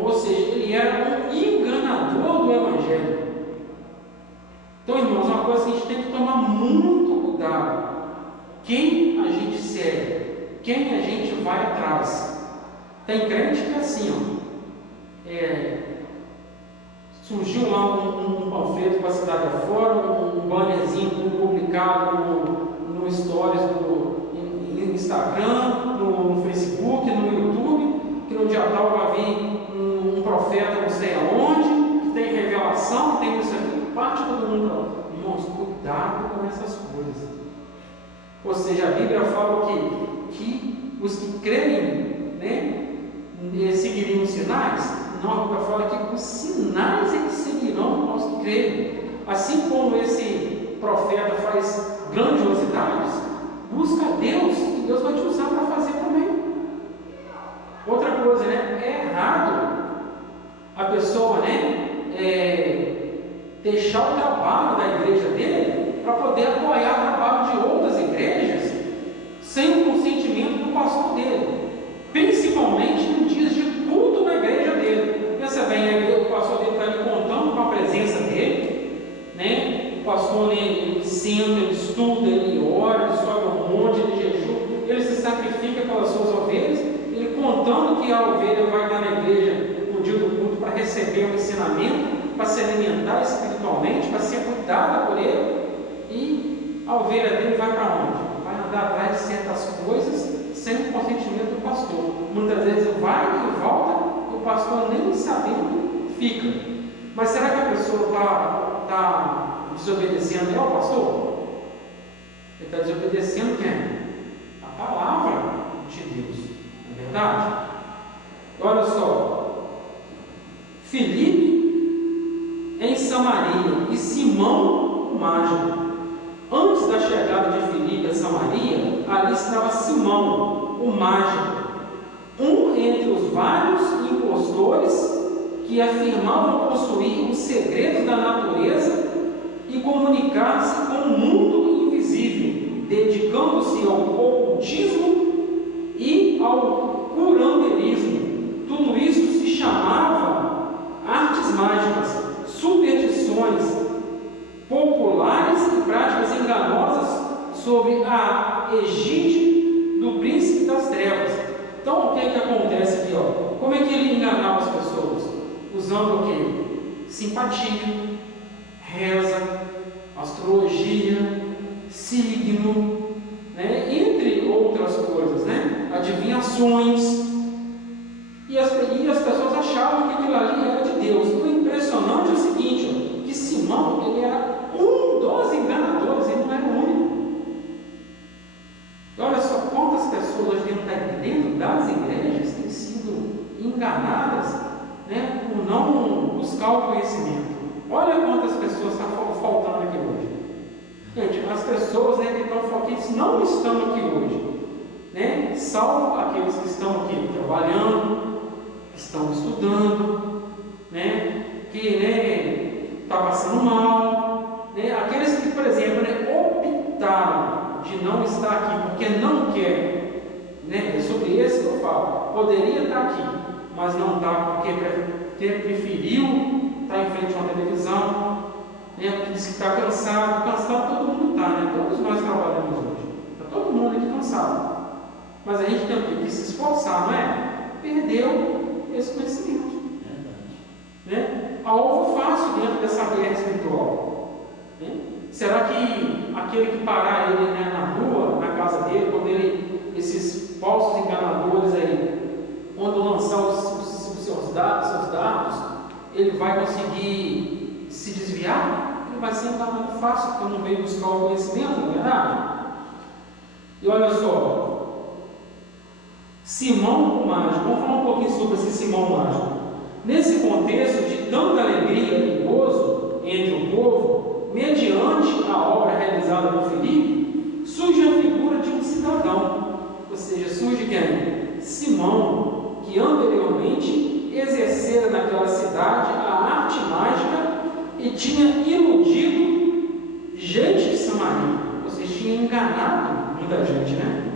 Ou seja, ele era um enganador do Evangelho. Então, irmãos, uma coisa que a gente tem que tomar muito cuidado: quem a gente segue, quem a gente vai atrás. Tem crente que é assim, surgiu lá um panfleto para a cidade afora, um bannerzinho publicado no Stories no Instagram, no Facebook, no YouTube, que no dia tal vai vir um profeta não sei aonde, que tem revelação, que tem isso aqui, parte todo mundo. Irmãos, cuidado com essas coisas. Ou seja, a Bíblia fala que os que creem, seguiriam os sinais. Não, a Bíblia fala que os sinais é que seguirão aos que creem. Assim como esse profeta faz grandiosidades, busca a Deus e Deus vai te usar para fazer também. Outra coisa, é errado a pessoa deixar o trabalho da igreja dele para poder apoiar o trabalho de outras igrejas sem o consentimento do pastor dele, principalmente em dias de culto na igreja dele. Pensa bem, o pastor dele está ali contando com a presença dele, o pastor ele senta, ele estuda, ele ora, ele sobe um monte, ele jejum, ele se sacrifica pelas suas ovelhas, ele contando que a ovelha vai estar na igreja no dia do culto para receber um ensinamento, para se alimentar espiritualmente, para ser cuidada por ele, e a ovelha dele vai para onde? Vai andar atrás de certas coisas sem o consentimento do pastor. Muitas vezes vai e volta, o pastor nem sabendo fica. Mas será que a pessoa está desobedecendo ao pastor? Ele está desobedecendo quem? A palavra de Deus, não é verdade? Olha só, Filipe em Samaria e Simão o Mágico. Antes da chegada de Filipe a Samaria, ali estava Simão o Mágico, um entre os vários impostores que afirmavam possuir os segredos da natureza e comunicar-se com o mundo invisível. dedicando-se ao ocultismo e ao curanderismo. Tudo isso se chamava artes mágicas, superstições populares e práticas enganosas sob a egíde do príncipe das trevas. Então, o que é que acontece aqui? Como é que ele enganava as pessoas? Usando o quê? Simpatia, reza, astrologia, signo, né? Entre outras coisas, né? Adivinhações. E as pessoas achavam que aquilo ali era de Deus. E o impressionante é o seguinte, que Simão, ele era um dos enganadores, ele não era o único. E olha só quantas pessoas dentro das igrejas têm sido enganadas, né, por não buscar o conhecimento. Olha quantas pessoas estão faltando aqui hoje. Gente, as pessoas, né, que não estão aqui hoje, né, salvo aqueles que estão aqui trabalhando, que estão estudando, né, que está passando mal, né, aqueles que, por exemplo, optaram de não estar aqui porque não quer, né, é sobre esse que eu falo, poderia estar aqui, mas não está porque preferiu estar em frente a uma televisão, né, porque diz que está cansado todo mundo está, né, todos nós trabalhamos hoje, está todo mundo aqui cansado, mas a gente tem que se esforçar, não é? Perdeu esse conhecimento, né? Alvo fácil dentro dessa guerra espiritual, né? Será que aquele que parar ele, né, na rua, na casa dele, quando esses falsos enganadores aí, quando lançar os seus dados, ele vai conseguir se desviar? Ele vai ser enganado fácil, porque não veio buscar o conhecimento, não é verdade? E olha só, Simão o Mágico, vamos falar um pouquinho sobre esse Simão Mágico. Nesse contexto de tanta alegria e gozo entre o povo, mediante a obra realizada por Filipe, surge a figura de um cidadão, ou seja, surge quem? Simão, que anteriormente exercera naquela cidade a arte mágica e tinha iludido gente de Samaria, ou seja, tinha enganado muita gente, né?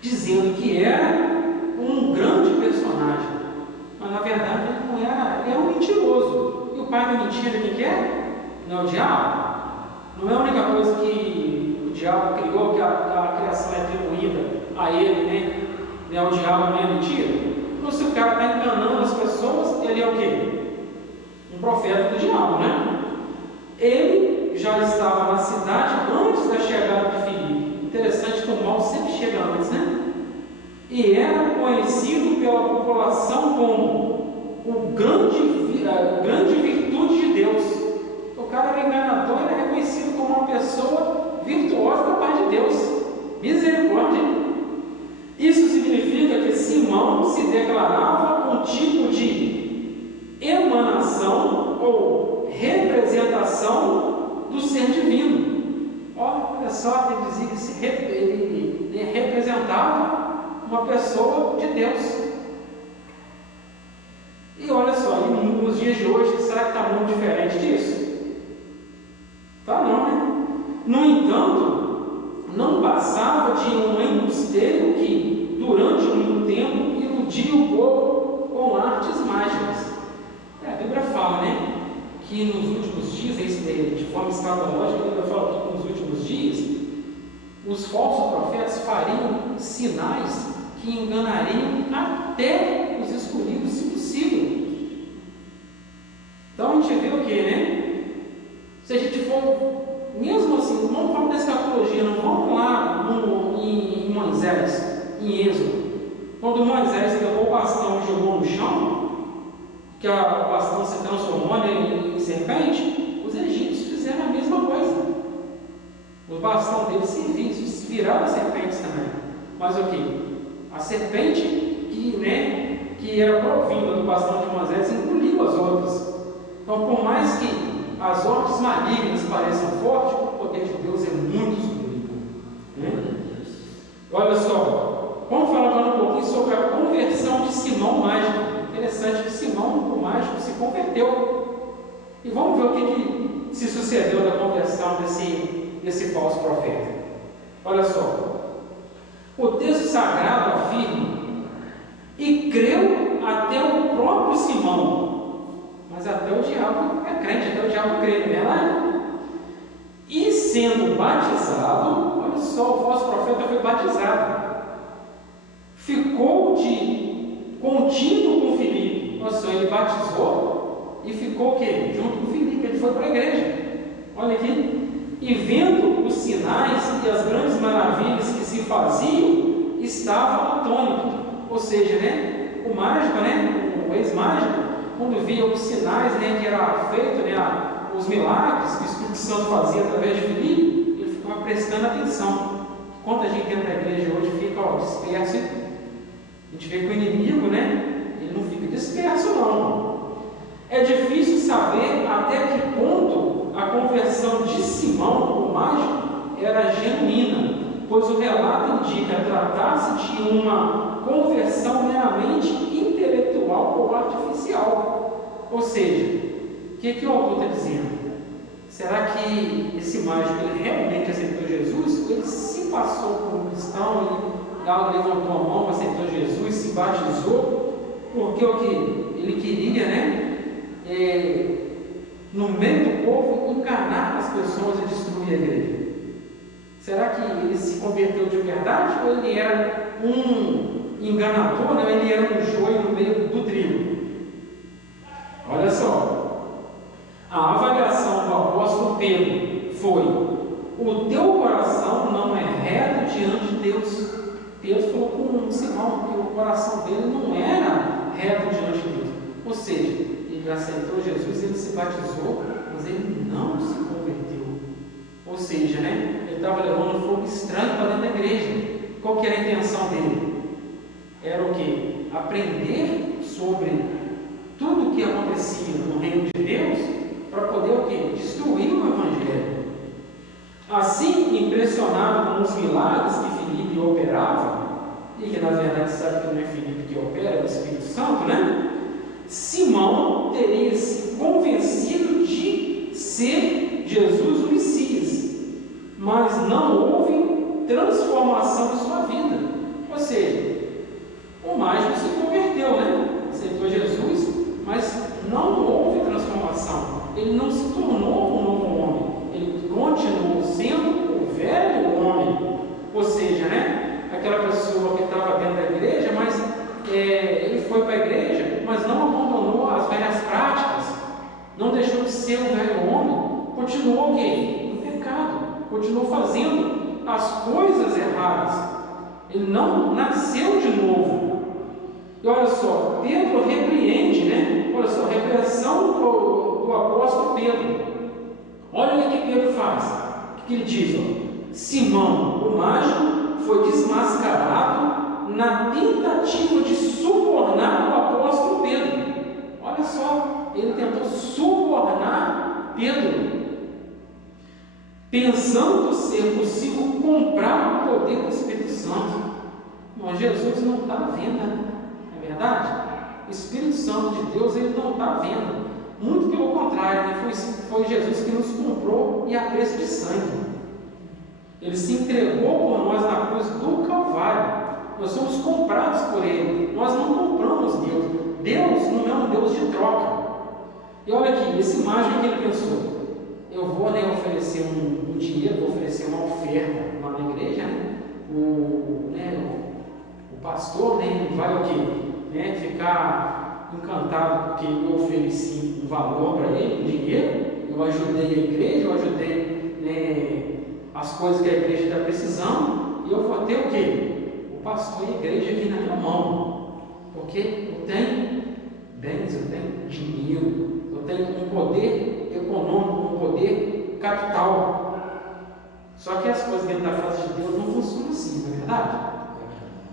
Dizendo que era um grande personagem, mas na verdade ele não era, ele era um mentiroso. E o pai da mentira quem é? Não é o diabo? Não é a única coisa que o diabo criou, que a criação é atribuída a ele, né? Não é o diabo, nem a mentira? Então, se o cara está enganando as pessoas, ele é o quê? Um profeta do diabo, né? Ele já estava na cidade antes da chegada de Filipe. Interessante que o mal sempre chega antes, né? E era conhecido pela população como a grande virtude de Deus. O cara era enganador, ele é reconhecido como uma pessoa virtuosa da parte de Deus. Misericórdia. Isso significa que Simão se declarava um tipo de emanação ou representação do ser divino. Olha só, ele dizia que ele representava uma pessoa de Deus. E olha só, nos dias de hoje, será que está muito diferente disso? Tá não, né? No entanto, não passava de um embusteiro que, durante muito tempo, iludia o povo com artes mágicas. A Bíblia fala, né? Que nos últimos dias, de forma escatológica, a Bíblia fala que nos últimos dias os falsos profetas fariam sinais que enganariam até os escolhidos, se possível. Então a gente vê o que, né? Se a gente for, mesmo assim, vamos falar da escatologia, não vamos lá em Moisés, em Êxodo. Quando Moisés pegou o bastão e jogou no chão, que o bastão se transformou em serpente, os egípcios fizeram a mesma coisa. O bastão deles se viraram serpentes também. Mas o que? A serpente que era provinda do bastão de Moisés engoliu as outras. Então, por mais que as hortes malignas pareçam fortes, o poder de Deus é muito sublime. Né? Olha só, vamos falar um pouquinho sobre a conversão de Simão Mágico. Interessante que Simão, o mágico, se converteu. E vamos ver o que se sucedeu da conversão desse falso profeta. Olha só, o texto sagrado afirma: e creu até o próprio Simão. Mas até o diabo é crente, até o diabo crê, não é verdade? E sendo batizado, olha só, o falso profeta foi batizado, ficou de contínuo com Filipe. Olha só, ele batizou e ficou o quê? Junto com Filipe, ele foi para a igreja. Olha aqui. E vendo os sinais e as grandes maravilhas que se faziam, estava atônito. Ou seja, né, o mágico, né, o ex-mágico, quando via os sinais, né, que era feito, né, os milagres que o Espírito Santo fazia através de Filipe, ele ficava prestando atenção. Quanta gente dentro da igreja hoje fica disperso, hein? A gente vê que o inimigo, né, ele não fica disperso, não. É difícil saber até que ponto a conversão de Simão, o mágico, era genuína, pois o relato indica tratar-se de uma conversão meramente intelectual ou artificial. Ou seja, o que o autor está dizendo? Será que esse mágico ele realmente aceitou Jesus? Ou ele se passou por um cristão, ele levantou a mão, aceitou Jesus, se batizou, porque o que ele queria, né? No meio do povo, enganar as pessoas e destruir a igreja? Será que ele se converteu de verdade? Ou ele era um enganador, né? Ele era um joio no meio do trigo? Olha só, a avaliação do apóstolo Pedro foi: o teu coração não é reto diante de Deus. Pedro falou com Simão que o coração dele não era reto diante de Deus. Ou seja, ele aceitou Jesus, ele se batizou, mas ele não se converteu. Ou seja, né, ele estava levando um fogo estranho para dentro da igreja. Qual que era a intenção dele? Era o quê? Aprender sobre tudo o que acontecia no reino de Deus, para poder o quê? Destruir o Evangelho. Assim, impressionado com os milagres que Filipe operava, e que na verdade sabe que não é Filipe que opera, é o Espírito Santo, né? Simão teria se convencido de ser Jesus o Messias, mas não houve transformação em sua vida. Ou seja, o mágico se converteu, né? Aceitou Jesus, mas não houve transformação. Ele não se tornou um novo homem, ele continuou sendo o velho homem. Ou seja, né, aquela pessoa que estava dentro da igreja, mas ele foi para a igreja, mas não abandonou as velhas práticas, não deixou de ser um velho homem, continuou o quê? No pecado, continuou fazendo as coisas erradas. Ele não nasceu de novo. E olha só, Pedro repreende, né? Olha só, a repreensão do apóstolo Pedro. Olha o que Pedro faz. O que ele diz? Ó? Simão, o mágico, foi desmascarado na tentativa de subornar o apóstolo Pedro. Olha só, ele tentou subornar Pedro, pensando ser possível comprar o poder do Espírito Santo. Mas Jesus não está à venda, não é verdade? O Espírito Santo de Deus, ele não está à venda. Muito pelo contrário, né? Foi Jesus que nos comprou e a preço de sangue. Ele se entregou por nós na cruz do Calvário. Nós somos comprados por Ele. Nós não compramos Deus. Deus não é um Deus de troca. E olha aqui, esse mágico que ele pensou: eu vou, né, oferecer um dinheiro, vou oferecer uma oferta lá na igreja, né? O pastor, né, vai o quê? Né, ficar encantado porque eu ofereci um valor para ele, um dinheiro, eu ajudei a igreja, eu ajudei, né, as coisas que a igreja está precisando, e eu vou ter o quê? O pastor e a igreja aqui na minha mão, porque eu tenho bens, eu tenho dinheiro, eu tenho um poder econômico, um poder capital. Só que as coisas dentro da face de Deus não funcionam assim, não é verdade?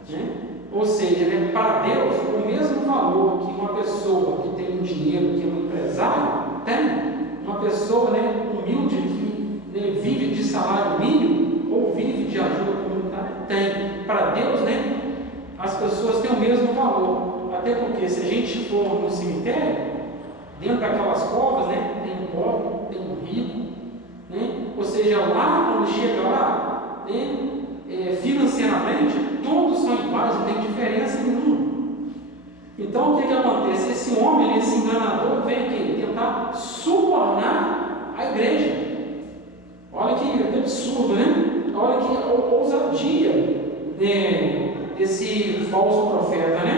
Né? Ou seja, né, para Deus, o mesmo valor que uma pessoa que tem um dinheiro, que é um empresário, tem. Uma pessoa, né, humilde, que, né, vive de salário mínimo ou vive de ajuda comunitária, tem. Para Deus, né, as pessoas têm o mesmo valor. Até porque se a gente for no cemitério, dentro daquelas covas, né, tem um pobre, tem um rico, né? Ou seja, lá, quando chega lá, né, financeiramente, todos são iguais, não tem diferença nenhuma. Então, o que acontece? Esse homem, esse enganador, vem aqui tentar subornar a igreja. Olha que absurdo, né? Olha que ousadia desse falso profeta, né?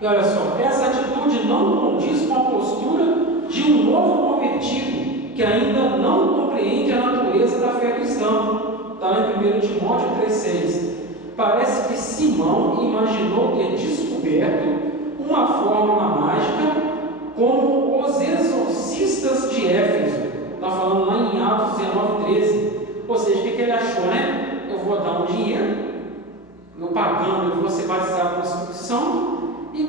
E olha só, essa atitude não condiz com a postura de um novo convertido, que ainda não compreende a natureza da fé cristã. Está lá em 1 Timóteo 3,6. Parece que Simão imaginou ter descoberto uma fórmula mágica como os exorcistas de Éfeso. Está falando lá em Atos 19,13. Ou seja, o que ele achou, né? Eu vou dar um dinheiro, eu pagando, eu vou ser batizado com o Espírito Santo, e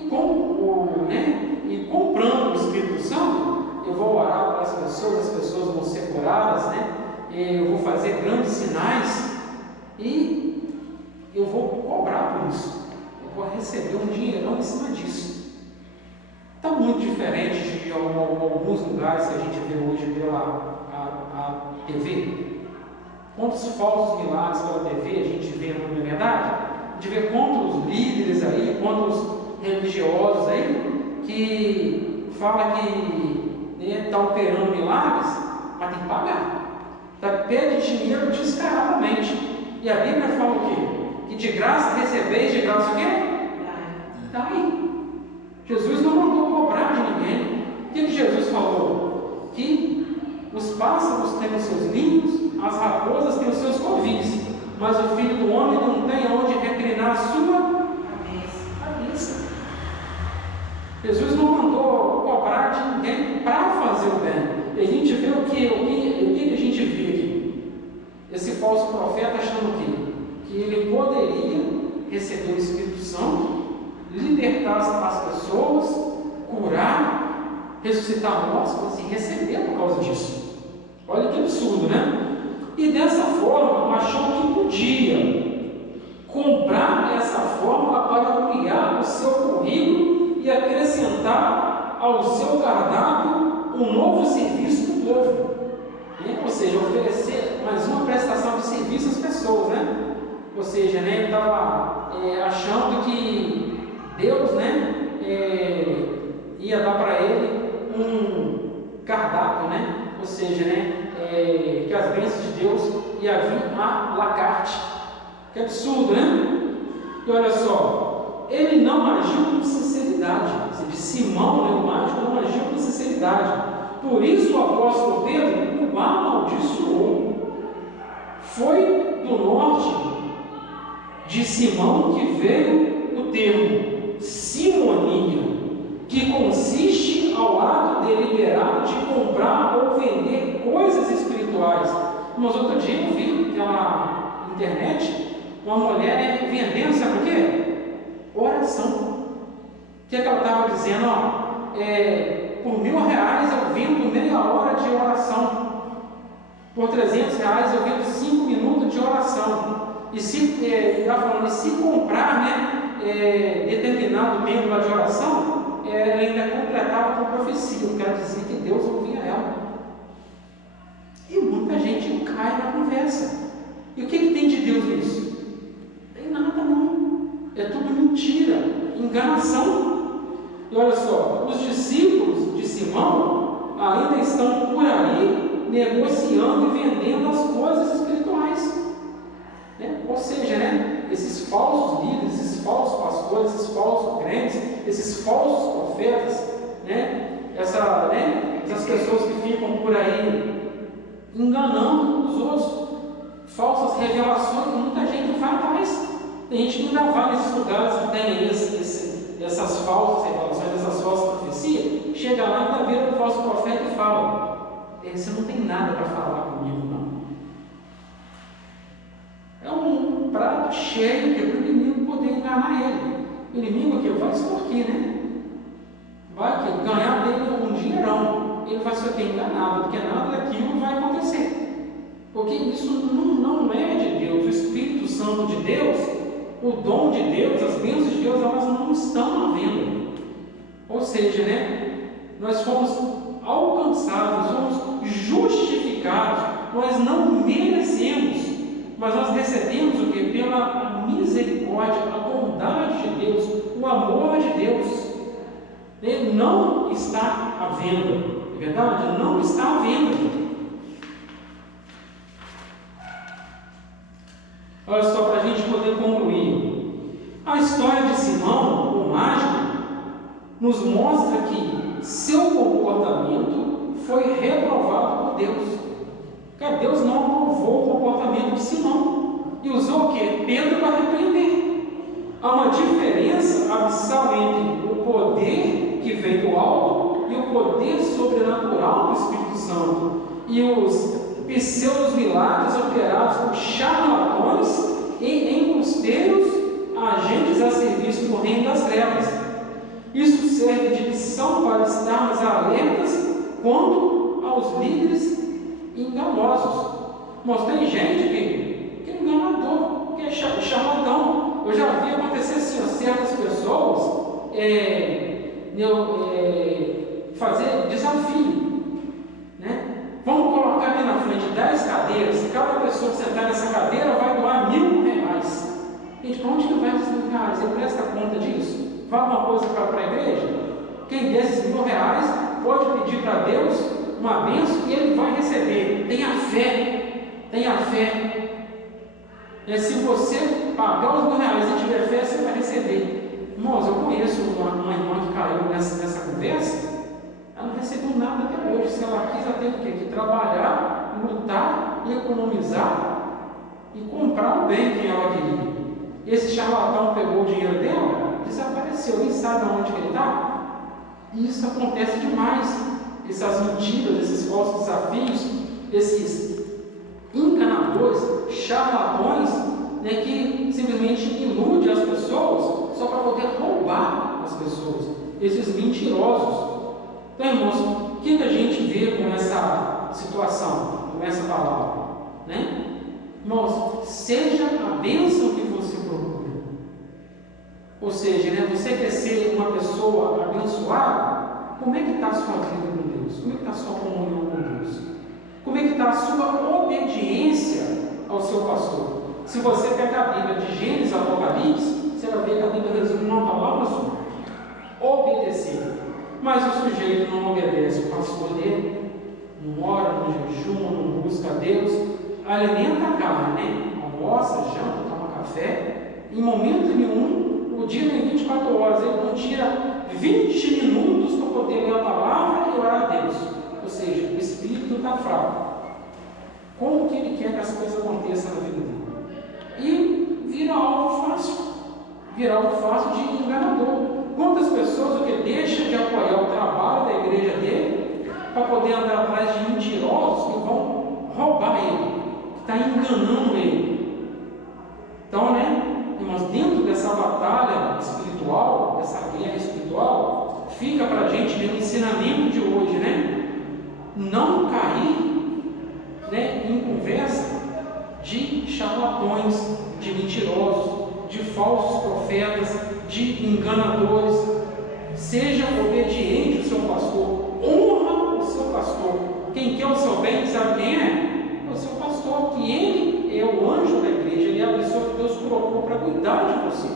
comprando o Espírito Santo, eu vou orar para as pessoas vão ser curadas, né? Eu vou fazer grandes sinais e eu vou cobrar por isso. Eu vou receber um dinheirão em cima disso. Está muito diferente de alguns lugares que a gente vê hoje pela a TV. Quantos falsos milagres pela TV a gente vê, não é verdade? A gente vê quantos líderes aí, quantos religiosos aí, que fala que está operando milagres, mas tem que pagar. Pede dinheiro descaradamente. E a Bíblia fala o quê? Que de graça recebeis, de graça o quê? Está aí. Jesus não mandou cobrar de ninguém. O que Jesus falou? Que os pássaros têm os seus ninhos, as raposas têm os seus covis, mas o Filho do Homem não tem onde reclinar a sua cabeça. Jesus não mandou cobrar de ninguém para fazer o bem. E a gente vê o que a gente vê aqui? Esse falso profeta achando o quê? Que ele poderia receber o Espírito Santo, libertar as pessoas, curar, ressuscitar mortos, mas receber por causa disso. Olha que absurdo, né? E dessa forma achou que podia comprar essa fórmula para ampliar o seu currículo e acrescentar ao seu cardápio um novo serviço para o povo, né? Ou seja, oferecer mais uma prestação de serviço às pessoas, né? Ou seja, né, ele estava achando que Deus, né, ia dar para ele um cardápio, né? Ou seja, né, que as bênçãos de Deus ia vir à la carte. Que absurdo, né? E olha só, ele não agiu com sinceridade. Ou seja, Simão, né, o mágico, não agiu com sinceridade. Por isso o apóstolo Pedro o amaldiçoou. Foi do norte de Simão que veio o termo simonia, que consiste ao ato deliberado de comprar ou vender coisas espirituais. Mas outro dia eu vi pela internet uma mulher vendendo, sabe o quê? Oração. O que ela estava dizendo? Por R$1.000 eu vendo meia hora de oração. Por R$300 eu vendo 5 minutos de oração. E ela falando, se comprar, né, determinado tempo lá de oração, ela ainda completava com profecia, o que ela dizia que Deus ouvia ela. E muita gente cai na conversa. E o que tem de Deus nisso? Não tem nada não. É tudo mentira, enganação. E olha só, os discípulos de Simão ainda estão por aí negociando e vendendo as coisas espirituais. Né? Ou seja, né, esses falsos líderes, esses falsos pastores, esses falsos crentes, esses falsos profetas, né, essas pessoas que ficam por aí enganando os outros, falsas revelações que muita gente vai atrás. Tem gente que ainda vai nesses lugares que tem essas falsas revelações, essas falsas profecias, chega lá e ainda vira um falso profeta e fala: você não tem nada para falar comigo, não. É um prato cheio que é para o inimigo poder enganar ele. O inimigo aqui vai extorquir, né? Vai ganhar dele um dinheirão. Ele vai ser enganado, porque nada daquilo vai acontecer. Porque isso não é de Deus. O Espírito Santo de Deus, o dom de Deus, as bênçãos de Deus, elas não estão à venda. Ou seja, né, nós fomos alcançados, nós fomos justificados, nós não merecemos mas nós recebemos o que? Pela misericórdia, a bondade de Deus, o amor de Deus. Ele não está à venda, é verdade? Não está à venda. Olha só, para a gente poder concluir, a história de Simão, o mágico, nos mostra que seu comportamento foi reprovado por Deus. Cara, Deus não aprovou o comportamento de Simão e usou o que? Pedro para repreender. Há uma diferença abissal entre o poder que vem do alto e o poder sobrenatural do Espírito Santo e os pseudos milagres operados por charlatões e embusteiros, agentes a serviço do reino das trevas. Isso serve de lição para estarmos alertas quanto aos líderes enganosos. Mas tem gente que é enganador, que é charlatão. Eu já vi acontecer assim, certas pessoas fazer desafio, né? Vamos colocar aqui na frente 10 cadeiras, cada pessoa que sentar nessa cadeira vai doar R$1.000. Gente, para onde que vai esses R$1.000? Você presta conta disso? Fala uma coisa para a igreja. Quem der esses R$1.000 pode pedir para Deus uma bênção e ele vai receber. Tenha fé, tenha fé. Se você pagar os R$1.000 e tiver fé, você vai receber. Irmãos, eu conheço uma irmã que caiu nessa conversa. Ela não recebeu nada até hoje. Se ela quis, ela teve o quê? Que trabalhar, lutar, economizar e comprar o bem que ela queria. Esse charlatão pegou o dinheiro dela, desapareceu, nem sabe aonde que ele está. E isso acontece demais. Essas mentiras, esses falsos desafios, esses enganadores, charlatões, né, que simplesmente iludem as pessoas só para poder roubar as pessoas. Esses mentirosos. Então, irmãos, o que a gente vê com essa situação, com essa palavra? Né? Irmãos, seja a bênção que você procura. Ou seja, né, você quer ser uma pessoa abençoada? Como é que está a sua vida com Deus? Como é que está a sua comunhão com Deus? Como é que está a sua obediência ao seu pastor? Se você pegar a Bíblia de Gênesis a Apocalipse, você vai ver que a Bíblia resume uma palavra só: obedecer. Mas o sujeito não obedece o pastor dele, não ora, não jejuma, não busca a Deus, alimenta a carne, né? Almoça, janta, toma café. Em momento nenhum, o dia tem 24 horas, ele não tira 20 minutos para poder ler a palavra e orar a Deus. Ou seja, o espírito está fraco. Como que ele quer que as coisas aconteçam na vida dele? E vira algo fácil de enganador. Quantas pessoas deixam de apoiar o trabalho da igreja dele para poder andar atrás de mentirosos que vão roubar ele, que está enganando ele? Então, né, irmãos, dentro dessa batalha espiritual, dessa guerra espiritual, fica para a gente o ensinamento de hoje, né? Não cair, né, em conversa de charlatões, de mentirosos, de falsos profetas, de enganadores. Seja obediente ao seu pastor, honra o seu pastor. Quem quer o seu bem, sabe quem é? É o seu pastor, que ele é o anjo da igreja, ele é a pessoa que Deus colocou para cuidar de você.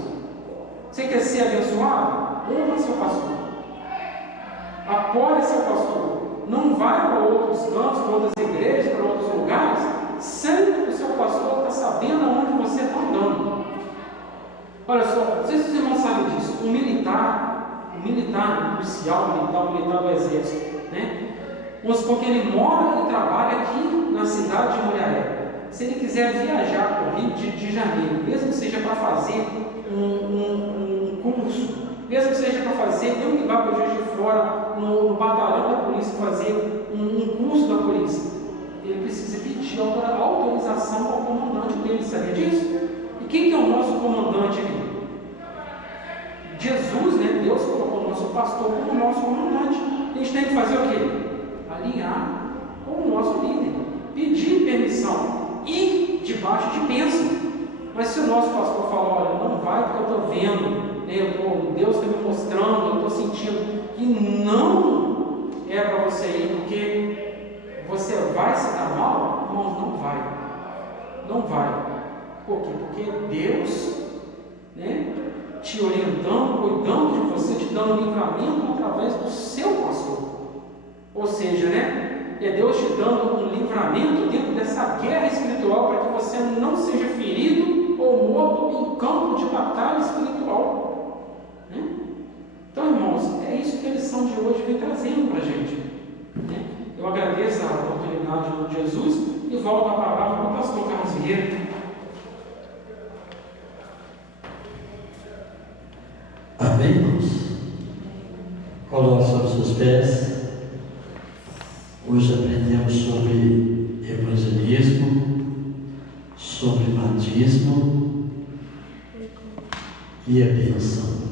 Você quer ser abençoado? Honra seu pastor, apoie seu pastor. Não vai para outros cantos, para outras igrejas, para outros lugares, sem que o seu pastor está sabendo aonde você está andando. Olha só, não sei se os irmãos sabem disso. Um militar, um policial, um militar do exército, né? Vamos supor que ele mora e trabalha aqui na cidade de Mulheré. Se ele quiser viajar para o Rio de Janeiro, mesmo que seja para fazer um curso, mesmo que seja para fazer, mesmo que vá para o Juiz de Fora, no batalhão da polícia, fazer um curso da polícia, ele precisa pedir autorização ao comandante dele. Sabia disso? E quem que é o nosso comandante aqui? Jesus, né? Deus colocou o nosso pastor como nosso comandante. A gente tem que fazer o quê? Alinhar com o nosso líder, pedir permissão, ir debaixo de bênção. Mas se o nosso pastor falar, olha, não vai porque eu estou vendo, né? Deus está me mostrando, eu estou sentindo que não é para você ir, porque você vai se dar mal, irmãos, não vai. Por quê? Porque é Deus, né, te orientando, cuidando de você, te dando livramento através do seu pastor. Ou seja, né, é Deus te dando um livramento dentro dessa guerra espiritual para que você não seja ferido ou morto em campo de batalha espiritual. Né? Então, irmãos, é isso que a lição de hoje vem trazendo para a gente. Né? Eu agradeço a oportunidade em nome de Jesus e volto a palavra para o pastor Carlos Vieira. Amém, irmãos? Coloque sobre os seus pés. Hoje aprendemos sobre evangelismo, sobre batismo e a bênção.